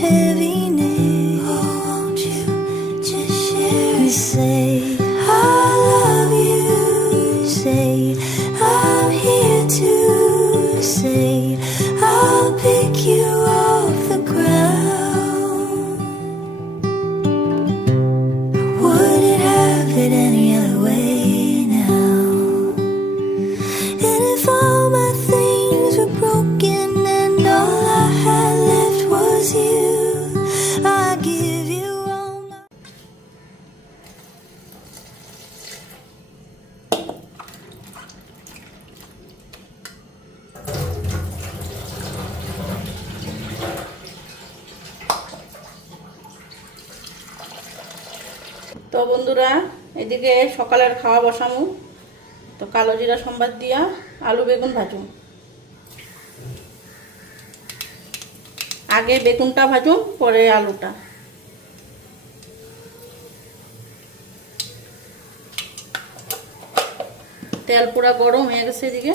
heavy তো বন্ধুরা, এদিকে সকালের খাওয়া বসামু। তো কালো জিরা সম্বাদ দিয়া, আলু বেগুন ভাজুম। আগে বেগুনটা ভাজুম, পরে আলুটা। তেল পুরা গরম হয়ে গেছে এদিকে।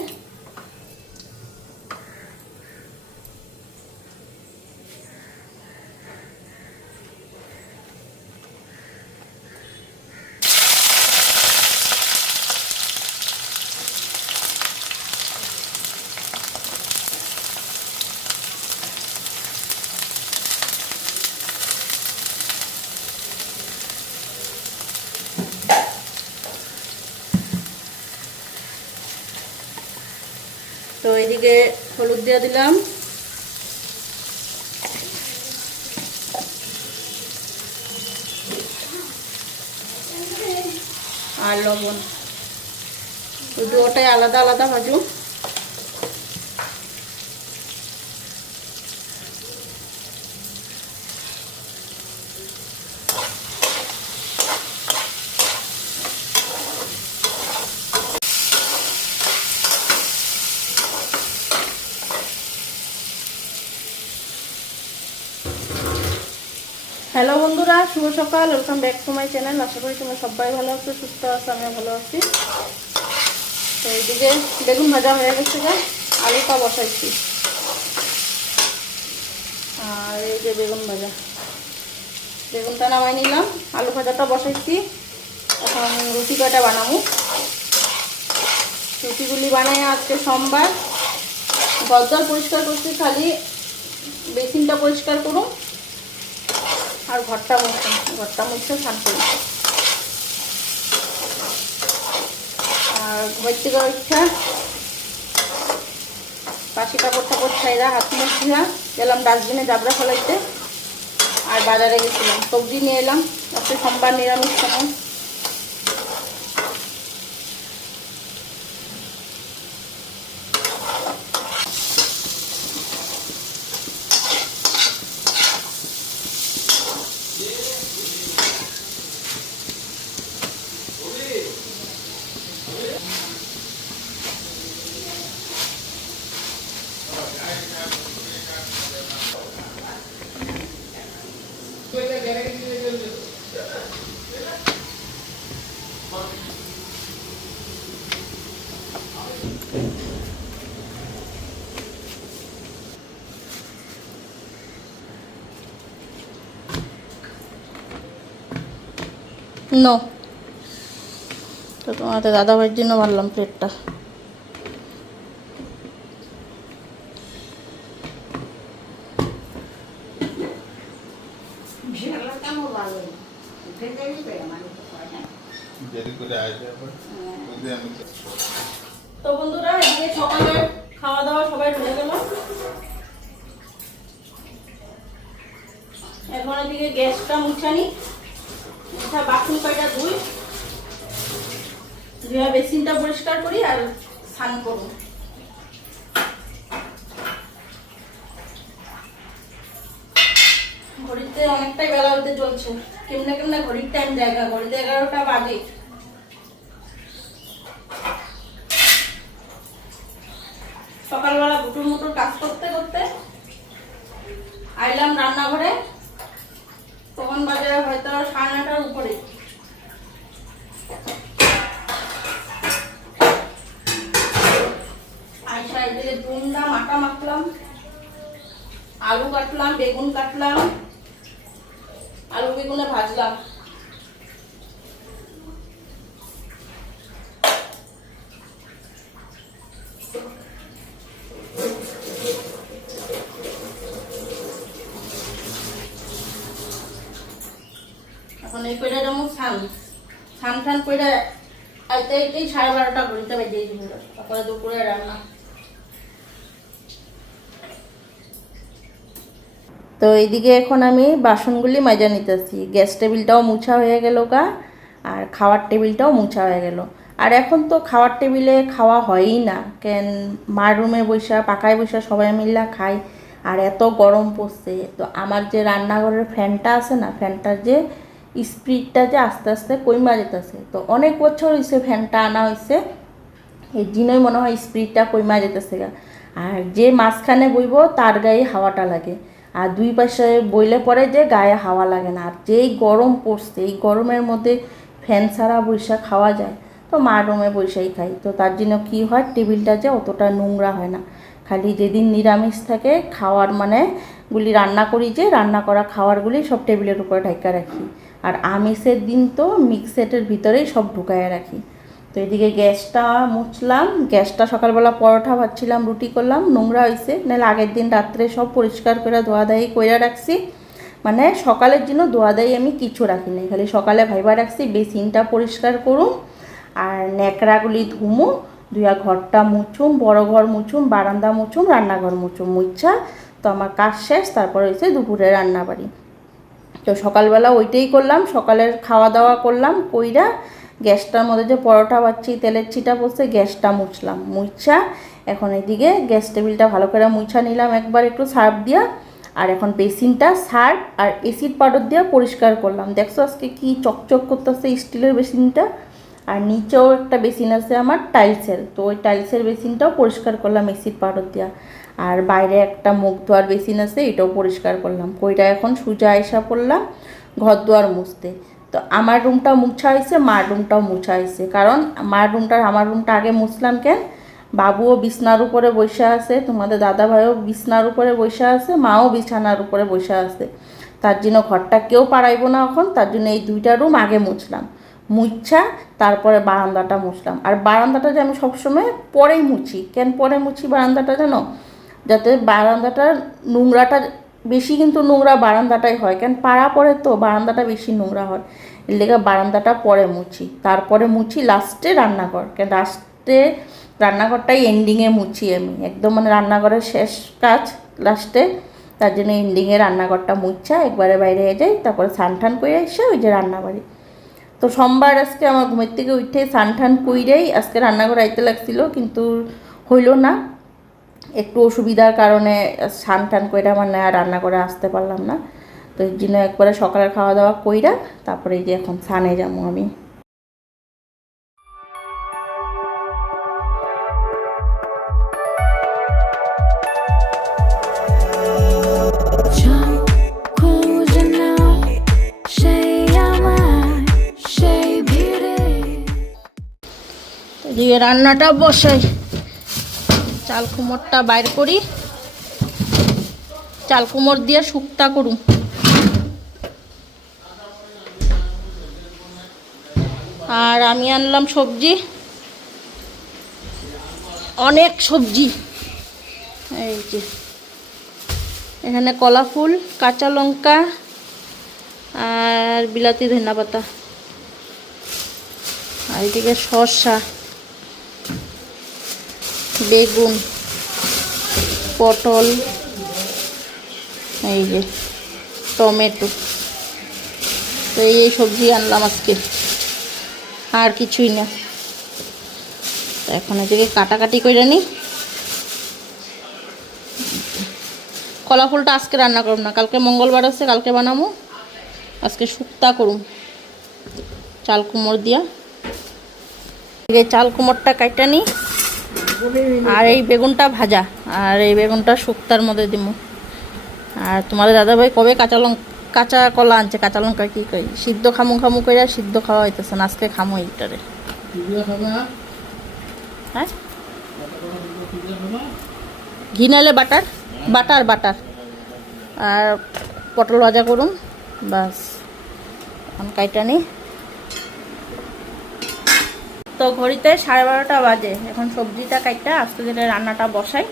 এদিকে হলুদ দিয়ে দিলাম। আর লবণ। তো দুটাই আলাদা আলাদা ভাজু হ্যালো বন্ধুরা শুভ সকাল welcome back to my channel আশা করি তোমরা সবাই ভালো আছো, সুস্থ আছো, আমিও ভালো আছি। তো এইদিকে বেগুন ভাজা হয়ে গেছে গা আলুটা বসাইছি। আর এই যে বেগুন ভাজা। বেগুনটা নামাই নিলাম, আলু ভাজাটা বসাইছি। এখন রুটি কয়টা বানাবো? রুটিগুলি বানাই আজকে সোমবার। গদ্দর পরিষ্কার করছি, খালি বেসিনটা পরিষ্কার করুন। আর ঘরটা মুছতাম ঘরটা মুছে স্নান করি। আর ঘর থেকে ইচ্ছা পাশি কাপড় টাপড় ছাইরা হাত মুখ গেলাম ডাস্টবিনে জাবড়া ফেলাইতে। আর বাজারে গেছিলাম। সবজি নিয়ে এলাম। আজকে সোমবার নিরামিষ সময়। নো তো তোমাদের দাদা ভাইয়ের জন্য ভাবলাম প্লেটটা তো বন্ধুরা এদিকে সকালে খাওয়া দাওয়া সবাই হয়ে গেল। এখন এদিকে গ্যাসটা মুছানি মুছা বাসন কয়টা ধুই, ধুয়ে বেসিনটা পরিষ্কার করি আর স্নান করব। ঘড়িতে অনেকটাই বেলা হতে চলছে। কেমনে কেমনে ঘড়ির টাইম জায়গা ঘড়িতে এগারোটা বাজে। সকালবেলা বুটুর মুটুর কাজ করতে করতে আইলাম রান্নাঘরে। তখন বাজে হয়তো সাড়ে নটার উপরে। আইসা আটা মাখলাম, আলু কাটলাম, বেগুন কাটলাম, আলু বেগুনে ভাজলাম এখন এই কইরা যেমন ছান ছান ছান কইরা আইতে আইতেই সাড়ে বারোটা ঘড়িতে বেজে দিল তারপরে দুপুরে রান্না। তো এইদিকে এখন আমি বাসনগুলি মাজা নিতেছি। গ্যাস টেবিলটাও মুছা হয়ে গেল গা, আর খাওয়ার টেবিলটাও মুছা হয়ে গেল। আর এখন তো খাওয়ার টেবিলে খাওয়া হয়ই না। কেন মার রুমে বসা, পাকায় বসা সবাই মিল্লা খাই, আর এত গরম পড়ছে। তো আমার যে রান্নাঘরের ফ্যানটা আছে না, ফ্যানটার যে স্পিডটা যে আস্তে আস্তে কইমা যেতেছে। তো অনেক বছর হয়েছে ফ্যানটা আনা হয়েছে এই জন্যই মনে হয় স্পিডটা কইমা যেতেছে আর যে মাঝখানে বইব, তার গায়ে হাওয়াটা লাগে। আর দুই পাশে বইলে পরে যে গায়ে হাওয়া লাগে না। আর যেই গরম পড়ছে, এই গরমের মধ্যে ফ্যান ছাড়া বৈশা খাওয়া যায়। তো মা রুমে বৈশাই খাই। তো তার জন্য কী হয়, টেবিলটা যে অতটা নোংরা হয় না। খালি যেদিন নিরামিষ থাকে, খাওয়ার মানে গুলি রান্না করি যে, রান্না করা খাওয়ারগুলি সব টেবিলের উপরে ঢাকা রাখি। আর আমিষের দিন তো মিক্সেটের ভিতরেই সব ঢুকায় রাখি। তো এদিকে গ্যাসটা মুছলাম, গ্যাসটা সকালবেলা পরোটা ভাবছিলাম রুটি করলাম, নোংরা হয়েছে নাহলে আগের দিন রাত্রে সব পরিষ্কার করে ধোয়া দাহি কইরা রাখছি। মানে সকালের জন্য ধোয়া দাহি আমি কিছু রাখি নাই, খালি সকালে ভাইবা রাখছি, বেসিনটা পরিষ্কার করুম, আর ন্যাকড়াগুলি ধুমু ধুয়া ঘরটা মুছুম, বড় ঘর মুছুম, বারান্দা মুছুম, রান্নাঘর মুছুম। মুচ্ছা তো আমার কাজ শেষ, তারপর হয়েছে দুপুরে রান্না বাড়ি তো সকালবেলা ওইটাই করলাম, সকালের খাওয়া দাওয়া করলাম, কইরা গ্যাসটার মধ্যে যে পরোটা বাচ্ছি তেলের ছিটা বসে গ্যাসটা মুছলাম। মুছা এখন এদিকে গ্যাস টেবিলটা ভালো করে মুছা নিলাম, একবার একটু সার্ফ দিয়া, আর এখন বেসিনটা সার্ফ আর এসিড পাউডার দিয়ে পরিষ্কার করলাম। দেখছ আজকে কি চকচক করতেছে স্টিলের বেসিনটা? আর নিচেও একটা বেসিন আছে আমার টাইলসের, তো ওই টাইলসের বেসিনটাও পরিষ্কার করলাম এসিড পাউডার দিয়া। আর বাইরে একটা মুখ ধোয়ার বেসিন আছে, এটাও পরিষ্কার করলাম। কইটা এখন সুজা আয়সা পড়লাম ঘর দুয়ার মুছতে। তো আমার রুমটা মুছা হয়েছে মার রুমটাও মুছা হয়েছে কারণ মার রুমটার আমার রুমটা আগে মুছলাম কেন? বাবুও বিছনার উপরে বসে আছে, তোমাদের দাদা ভাইও বিছনার উপরে বসে আছে, মাও বিছানার উপরে বসে আছে। তার জন্য ঘরটা কেউ পারাইবো না এখন, তার জন্য এই দুইটা রুম আগে মুছলাম। মুছা তারপরে বারান্দাটা মুছলাম। আর বারান্দাটা যে আমি সবসময় পরেই মুছি। কেন পরে মুছি বারান্দাটা জানো? যাতে বারান্দাটা, নোংরাটা বেশি কিন্তু নোংরা বারান্দাটাই হয়। কেন পাড়া পরে তো, বারান্দাটা বেশি নোংরা হয়। এর লেগে বারান্দাটা পরে মুছি। তারপরে মুছি লাস্টে রান্নাঘর। কেন লাস্টে রান্নাঘরটাই এন্ডিংয়ে মুছি আমি। একদম মানে রান্নাঘরের শেষ কাজ লাস্টে তার জন্য এন্ডিংয়ে রান্নাঘরটা মুচ্ছা একবারে বাইরে হয়ে যাই, তারপরে স্নান টান করে এসে ওই যে রান্নাবাড়ি। তো সোমবার আজকে আমার ঘুমের থেকে উঠে স্নান টান কইরেই আজকে রান্নাঘর আইতে লাগছিল, কিন্তু হইল না। একটু অসুবিধার কারণে স্নান টান কইরা মানে আর রান্না করে আসতে পারলাম না। তো এই জন্য একবারে সকালের খাওয়া দাওয়া কইরা তারপরে এই যে এখন স্নানে যাব আমি। আমার রান্নাটা বসাই। চাল কুমোরটা বাইর করি। চাল কুমোর দিয়ে শুক্তা করুম আর আমি আনলাম সবজি। অনেক সবজি। এই যে। এখানে কলা ফুল, কাঁচা লঙ্কা আর বিলাতি ধনিয়া পাতা আর এদিকে শসা। বেগুন, পটল, এই যে টমেটো। তো এই এই সবজি আনলাম আজকে। আর কিছুই না। এখন এদিকে কাটাকাটি করে নিই কলা ফুলটা আজকে রান্না করুম না। কালকে মঙ্গলবার আছে, কালকে বানাবো। আজকে শুক্তা করুম। চাল কুমড় দিয়া। চাল কুমড়টা কাইটা নিই আর এই বেগুনটা ভাজা, আর এই বেগুনটা শুক্তার মধ্যে দিব আর তোমাদের দাদাভাই কবে কাঁচা লঙ্কা কাঁচা কলা আনছে? কাঁচা লঙ্কা কী কই? সিদ্ধ খামু খামু করে সিদ্ধ খাওয়া হইতেছে না, আজকে খামো এইটারে। হ্যাঁ? ঘি নালে বাটার বাটার বাটার। আর পটল ভাজা করুন বাস। এখন কাইটা নিই। তো ঘড়িতে সাড়ে বারোটা বাজে। এখন সবজিটা কাইটা আস্তে ধীরে রান্নাটা বসাই,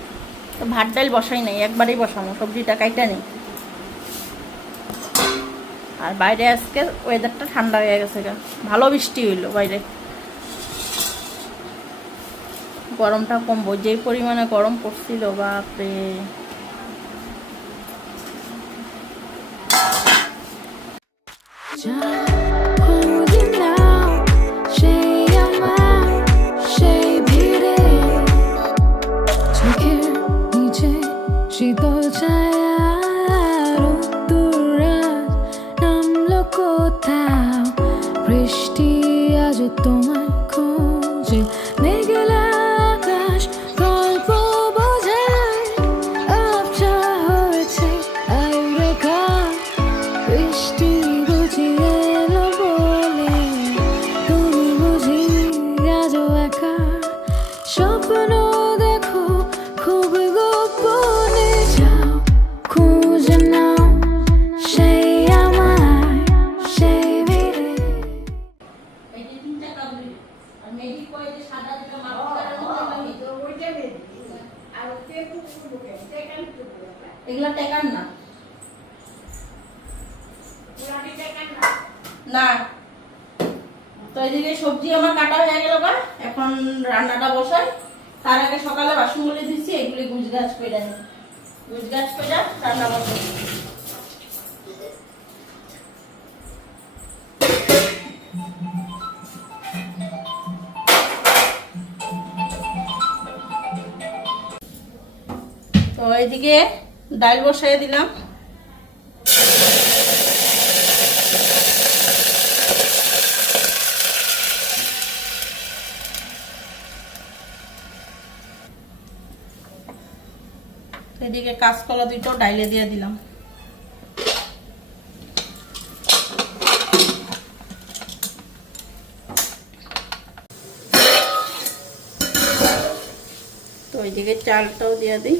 তো ভাত ডাল বসাই নাই, একবারেই বসাবো, সবজিটা কাইটা নেই। আর বাইরে আজকে ওয়েদারটা ঠান্ডা হয়ে গেছে ভালো বৃষ্টি হইল বাইরে। গরমটা কমবো, যেই পরিমাণে গরম পড়ছিল, বাপরে। এগুলা না। না। তো এদিকে সবজি আমার কাটা হয়ে গেল গা। এখন রান্নাটা বসাই। তার আগে সকালে বাসনগুলি দিচ্ছি এগুলি গুজ গাছ করে নিই গুজ গাছ করে রান্না বসাই। এদিকে ডাল বসাই দিলাম। এদিকে কাঁচকলা দুটো ডাইলে দিয়ে দিলাম। তো ওইদিকে চালটাও দিয়ে দিই।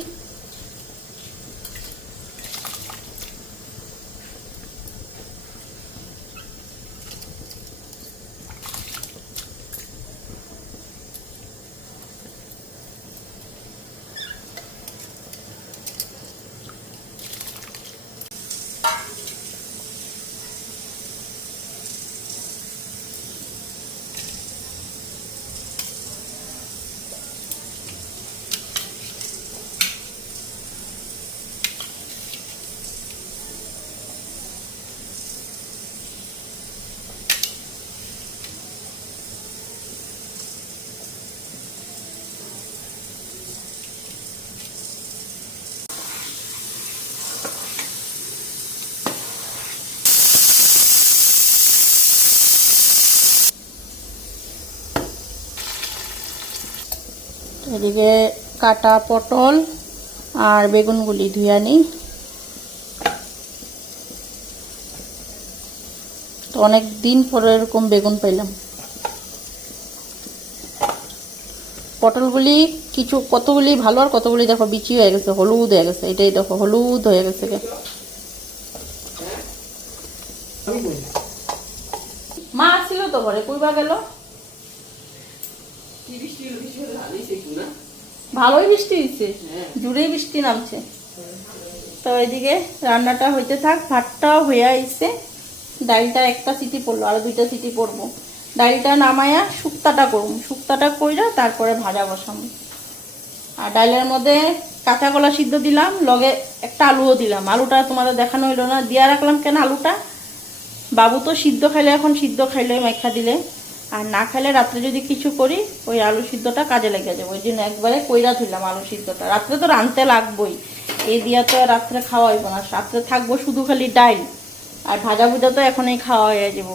এদিকে কাটা পটল আর বেগুনগুলি ধুয়ে নিই। তো অনেক দিন পরে এরকম বেগুন পাইলাম। পটলগুলি কিছু, কতগুলি ভালো আর কতগুলি দেখো, বিচি হয়ে গেছে, হলুদ হয়ে গেছে, এটাই দেখো, হলুদ হয়ে গেছে। মা আসছিল তো পরে কইবা গেল? ভালোই বৃষ্টি হয়েছে জুড়েই বৃষ্টি নামছে। তো এদিকে রান্নাটা হইতে থাক, ভাতটাও হয়ে আইছে। ডালটা একটা সিটি পড়ল, আর দুইটা সিটি পড়ব। ডালটা নামায়া শুক্তাটা করুন শুক্তাটা কইরা তারপরে ভাজা বসাম আর ডালের মধ্যে কাঁচা কলা সিদ্ধ দিলাম, লগে একটা আলুও দিলাম। আলুটা তোমাদের দেখানো হইল না। দিয়া রাখলাম কেন আলুটা? বাবু তো সিদ্ধ খাইলে, এখন সিদ্ধ খাইলে, মেখা দিলে। আর না খেলে রাত্রে যদি কিছু করি, ওই আলু সিদ্ধটা কাজে লেগে যাবে। ওই জন্য একবারে কইরা ধুলাম আলু সিদ্ধটা। রাত্রে তো রাঁধতে লাগবোই। এই দিয়া তো রাত্রে খাওয়া হইব না। রাত্রে থাকব শুধু খালি ডাইল। আর ভাজা ভুজা তো এখনই খাওয়া হয়ে যাব।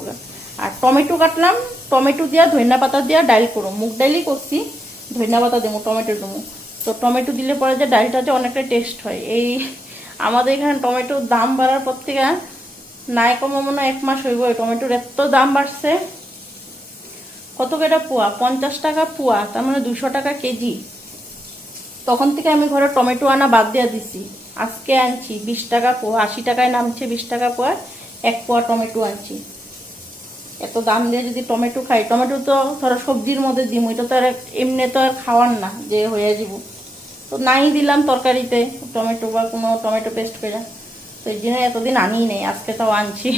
আর টমেটো কাটলাম। টমেটো দিয়া ধনিয়া পাতা দিয়া ডাইল করো। মুগ ডাইলই করছি। ধনিয়া পাতা দেবো, টমেটো দেবো। তো টমেটো দিলে পরে যে ডালটা যে অনেকটা টেস্ট হয়। এই আমাদের এখানে টমেটোর দাম বাড়ার পর থেকে নাই কমা মনে এক মাস হইব। টমেটোর এত দাম বাড়ছে। কত কেটা পোয়া? পঞ্চাশ টাকা পোয়া, তার মানে দুশো টাকা কেজি। তখন থেকে আমি ঘরে টমেটো আনা বাদ দিয়ে দিছি। আজকে আনছি বিশ টাকা পোয়া, আশি টাকায় নামছে বিশ টাকা পোয়া, এক পোয়া টমেটো আনছি। এত দাম দিয়ে যদি টমেটো খাই, টমেটো তো ধরো সবজির মধ্যে দিম, এটা তো আর এমনি তো আর খাওয়ার না, যে হয়ে যাব। তো নাই দিলাম তরকারিতে, টমেটো বা কোনো টমেটো পেস্ট করে। তো এই জন্য এতদিন আনি নেই, আজকে তাও আনছি।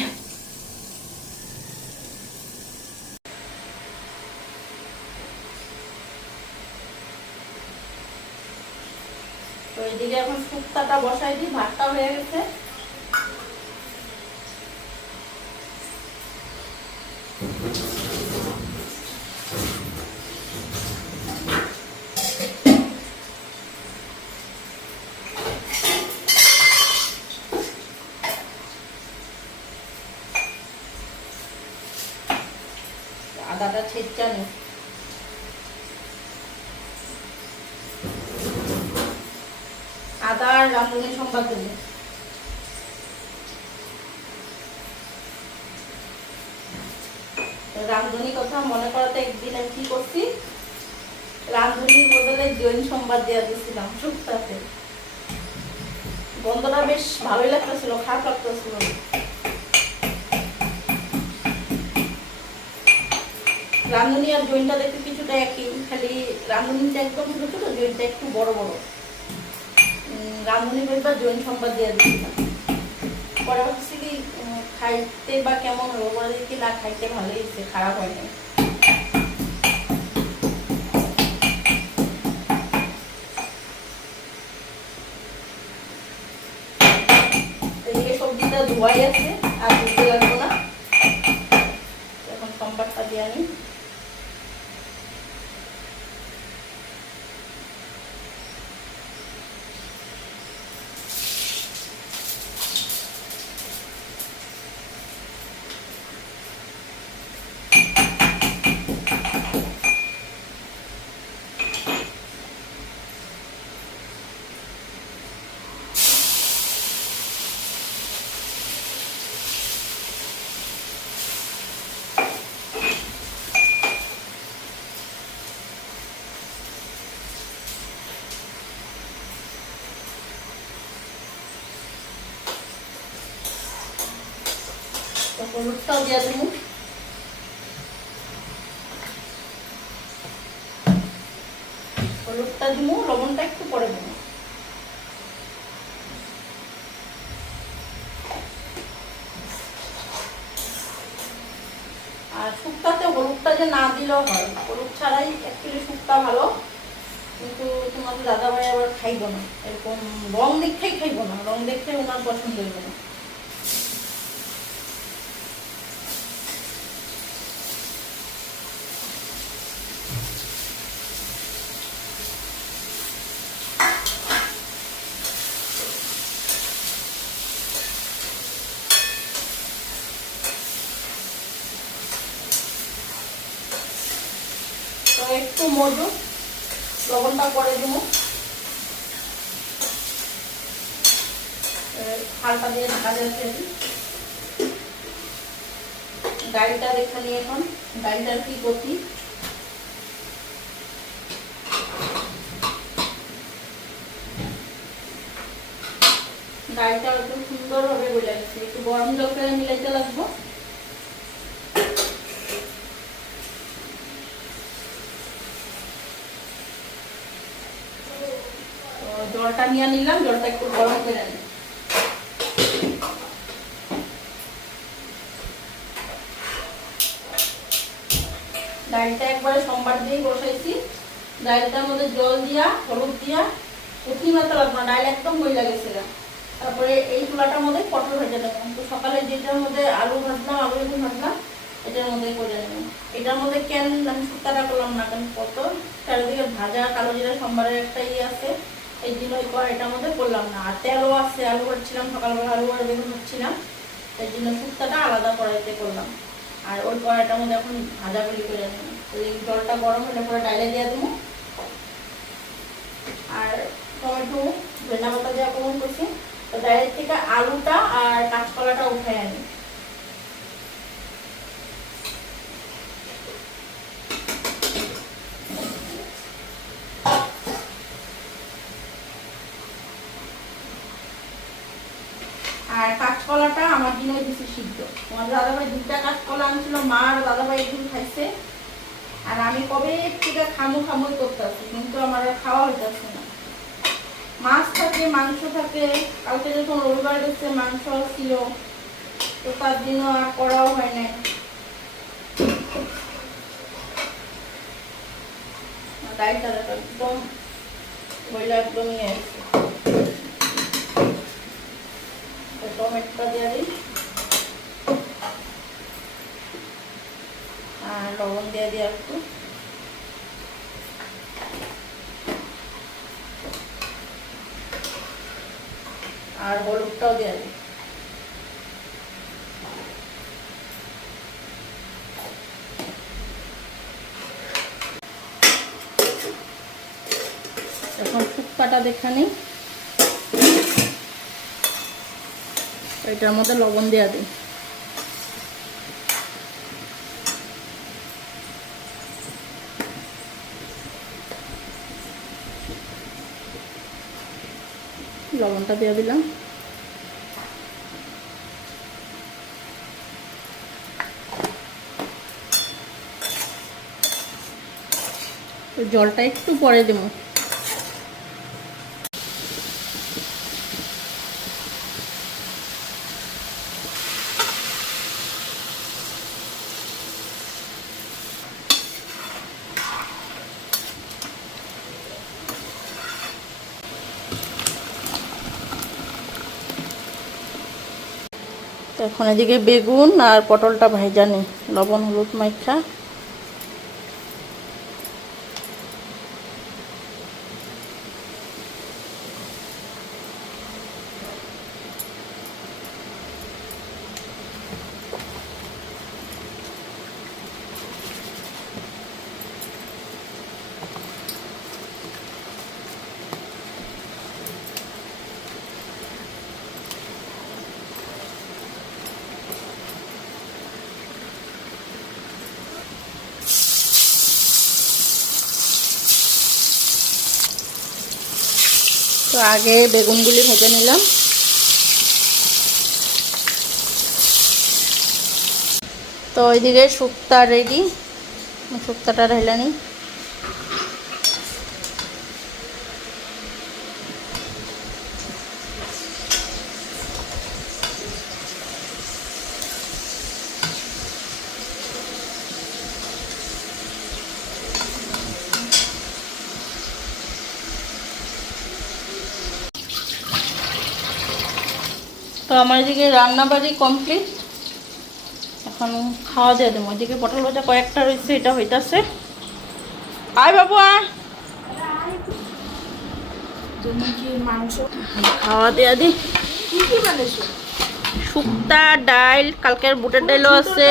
এইদিকে এখন শুক্তাটা বসাই দিই ভাতটা হয়ে গেছে আদাটা ছেঁচানো আদা আর রাঁধুনি সম্বাদ দেবো রাঁধুনি কথা মনে করাতে একদিন আমি কি করছি রাঁধুনির বদলে জৈন সম্বাদ দেওয়া দিয়েছিলাম শুক্তাতে গন্ধটা বেশ ভালোই লাগতেছিল খারাপ লাগতেছিল না। রাঁধুনি আর জৈনটা দেখতে কিছুটা একই, খালি রাঁধুনিটা একদম ছোট ছোট জৈনটা একটু বড় বড়। রাঁধুনি বইবা জৈন সম্বাদ দিয়ে দিচ্ছিলাম। পরে ভাবছি কি খাইতে বা কেমন হব পরে দেখি না খাইতে ভালোই হয়েছে খারাপ হয় সবজিটা ধোয়াই আছে আর ধুতে লাগবো না এখন সম্বাদটা দিয়ে আনি দিয়ে দেবো হলুদটা দিব লবণটা একটু পরে দেবো আর শুক্তাতে হলুদটা যে না দিলেও হয় হলুদ ছাড়াই অ্যাকচুয়ালি শুক্তা ভালো কিন্তু তোমাদের দাদা ভাই আবার খাইব না এরকম রং দেখেই খাইব না রং দেখে ওনার পছন্দ হইব না তো একটু মধু লবণটা পরে দেবো এবার হালকা দিয়ে ঢাকা যাচ্ছে ডালটা দেখে নিই এখন ডালটার কি গতি ডালটা একদম সুন্দরভাবে গলে গেছে একটু গরম মিলাইতে লাগবো। জলটা নিয়ে নিলাম, জলটা একটু গরম করে নিই। ডালটা একবারে সোমবার দিয়েই বসাইছি। ডালটার মধ্যে জল দিয়া, হলুদ দিয়া, উঠি মাত্র লাগবে ডাল একদম বই লাগেছে তারপরে এই চুলাটার মধ্যে পটল ভেজে দেবো। তো সকালে যেটার মধ্যে আলু ভাজলাম, আলু একটু ভাজলাম, এটার মধ্যে করে নেব এটার মধ্যে কেন আমি শুক্তাটা করলাম না কেন কত চারিদিকে ভাজা, কালো জিরা, সম্বারের একটা ইয়ে আছে, এই জন্য ওই কড়াইটার মধ্যে করলাম না। আর তেলও আছে, আলু কাটছিলাম সকালবেলা আলু আর বেগুন হচ্ছিলাম এই জন্য শুক্তাটা আলাদা কড়াইতে করলাম। আর ওই কড়াইটার মধ্যে এখন ভাজা গুলি করে নেব এই জলটা গরম হলে পরে ডাইলে দিয়ে দেবো। আর টমেটো, ধনিয়া পাতা দেওয়া কমন করছি। তো থেকে আলুটা আর কাঁচকলাটা উঠে আনি। আর কাঁচকলাটা আমার জন্য দিছি সিদ্ধ। আমার দাদাভাই দুটা কাঁচকলা আনছিল, মা আর দাদাভাই একদিন খাইছে। আর আমি কবে থেকে খামু খামুই করতেছি কিন্তু আমার খাওয়া হইতেছে মাছ থাকে, মাংস থাকে। কালকে যখন রবিবার গেছে মাংস ছিল। তো তার জন্য আর করাও হয় নাই। দিয়ে লবণ দিয়ে দিই একটু। আর হলুদটাও দেওয়া দিই এখন শুক্তাটা দেখে নিই। এটার মধ্যে লবণ দেওয়া দিই। লবণটা দিয়ে দিলাম। জলটা একটু পরে দেবো। এখন এদিকে বেগুন আর পটলটা ভাইজানি লবণ হলুদ মাইখা। তো আগে বেগুনগুলি ভেজে নিলাম। তো ওইদিকে শুক্তা রেডি শুক্তাটা ঢেলে নিই। আমার এদিকে রান্নাবাড়ি কমপ্লিট এখন খাওয়া দিয়ে দেবো। ওইদিকে পটল ভাজা কয়েকটা রয়েছে, এটা হইতাছে। আয় বাবু, আয়। খাওয়া দেওয়া কালকের বুটের আছে।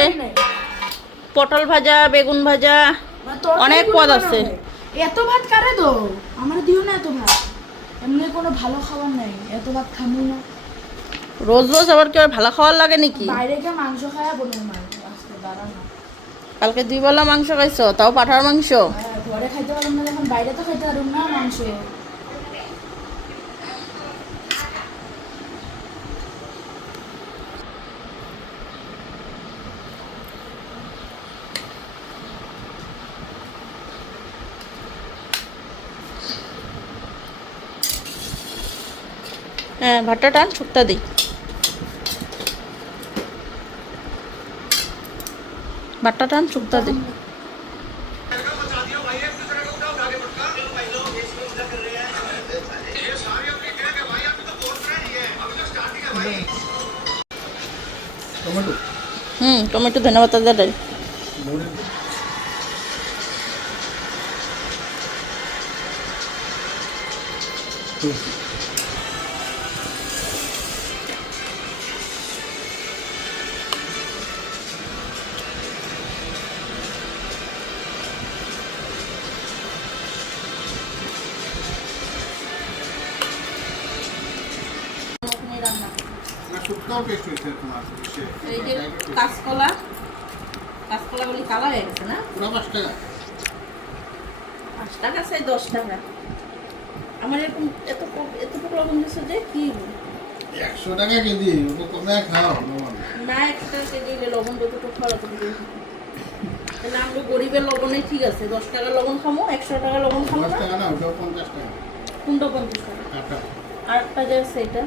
পটল ভাজা, বেগুন ভাজা, অনেক পদ আছে। এত ভাত কারে দো? আমার দিও না এত ভাত। এমনি কোনো ভালো খাবার নাই। এত ভাত খামু না। রোজ রোজ আবার কি আর ভালো খাওয়ার লাগে নাকি? বাইরে গিয়ে মাংস খায়া বলুন মাংস আজকে দাঁড়া না। কালকে দুই বেলা মাংস খাইছো তাও পাঠার মাংস? হ্যাঁ, ঘরে খাইতে পারলাম না যখন বাইরে তো খাইতে পারলাম না মাংস। হ্যাঁ ভাতটা টান শুক্তা দিই ভাতটা টান দিই টমেটো হুম টমেটো ধন্যবাদ দাদাই মুড়ি রান্না এই যে কাঁচকলা কাঁচকলাগুলি কালা হয়ে গেছে না? পাঁচ টাকা পাঁচ টাকা চাই দশ টাকা। আমার এরকম এত যে কি একশো টাকা কেজি ওকে কমে খাও লবণ। না একটা কেজি হলে লবণ যতটুকু খাওয়া ততটুকু আমরা গরিবের লবণে ঠিক আছে। দশ টাকা লবণ খামো একশো টাকা লবণ খামো দশ না? টাকা না ওটাও পঞ্চাশ টাকা। কোনটা পঞ্চাশ টাকা? টাকা আর একটা যে আছে এটা।